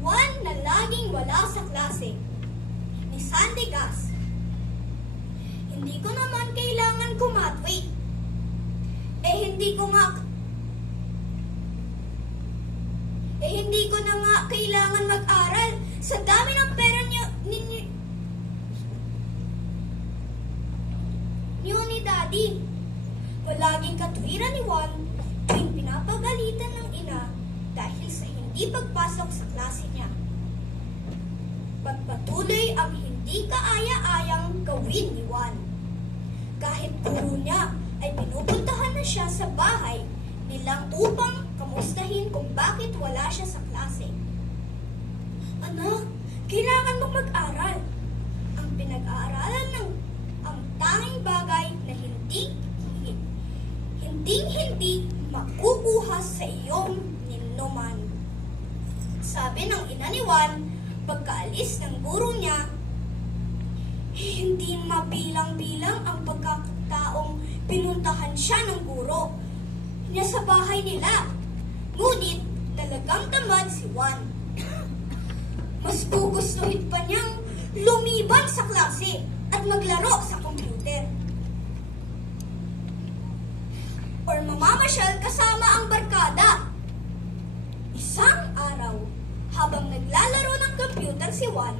Juan na laging wala sa klase. Ni Sandy Gas. Hindi ko naman kailangan kumatwit. Eh hindi ko nga eh hindi ko na nga kailangan mag-aral sa dami ng pera niyo ninyo niyo ni Daddy. Palaging katwiran ni Juan tuwing pinapagalitan ng sa hindi pagpasok sa klase niya. Pagpatuloy ang hindi kaaya-ayang gawin ni Juan. Kahit puro niya ay pinupuntahan na siya sa bahay nilang upang kamustahin kung bakit wala siya sa klase. Anak, kailangan mong mag-aral. Sabi ng ina ni Juan, pagkaalis ng guro niya, hindi mabilang-bilang ang pagkakataong pinuntahan siya ng guro niya sa bahay nila. Ngunit talagang tamad si Juan. Mas gugustuhin pa niyang lumiban sa klase at maglaro sa computer. Or mamamasyal kasama ang barkada. Isang araw, habang naglalaro ng computer si Juan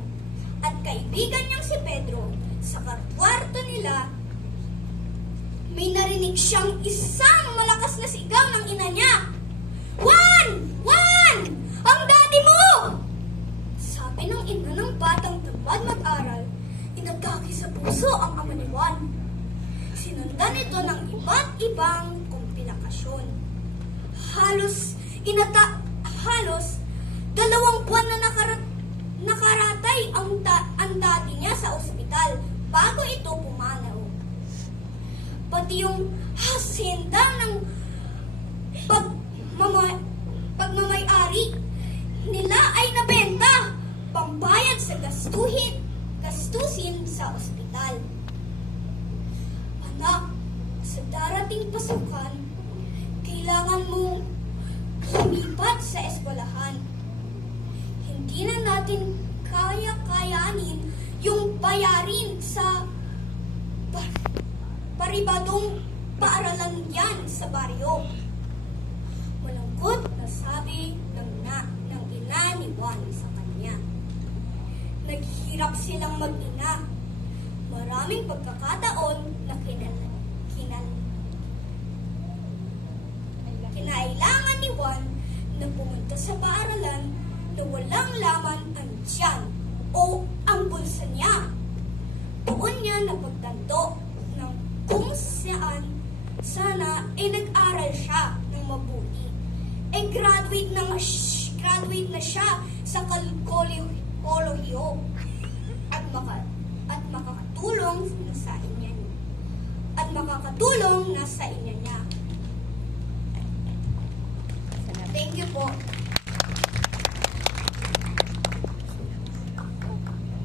at kaibigan niyang si Pedro sa kwarto nila, may narinig siyang isang malakas na sigaw ng ina niya. Juan! Juan! Ang daddy mo! Sabi ng ina ng batang tamad mag-aral, inagkaki sa puso ang ama ni Juan. Sinundan ito ng iba't ibang komplikasyon. Halos inata halos dalawang buwan na nakara- nakaratay ang, ta- ang daddy niya sa ospital bago ito pumanaw. Pati yung hasinda ng pagmama, pagmamayari nila ay nabenta pambayad sa gastuhin, gastusin sa ospital. Anak, sa darating pasukan, kailangan mong lumipat sa eskwelahan. Hindi na natin kaya-kayanin yung bayarin sa pa- paribadong paaralan yan sa baryo. Malungkot na sabi ng, na, ng ina ni Juan sa kanya. Naghihirap silang mag-ina. Maraming pagkakataon na kinan, kinan, kinailangan walang laman ang tiyan o ang bulsa niya. Doon niya napagtanto ng kung saan sana ay nag-aral siya ng mabuti. Eh graduate na, graduate na siya sa kolehiyo at maka at makakatulong sa inya niya. At makakatulong na sa inya niya. Thank you po.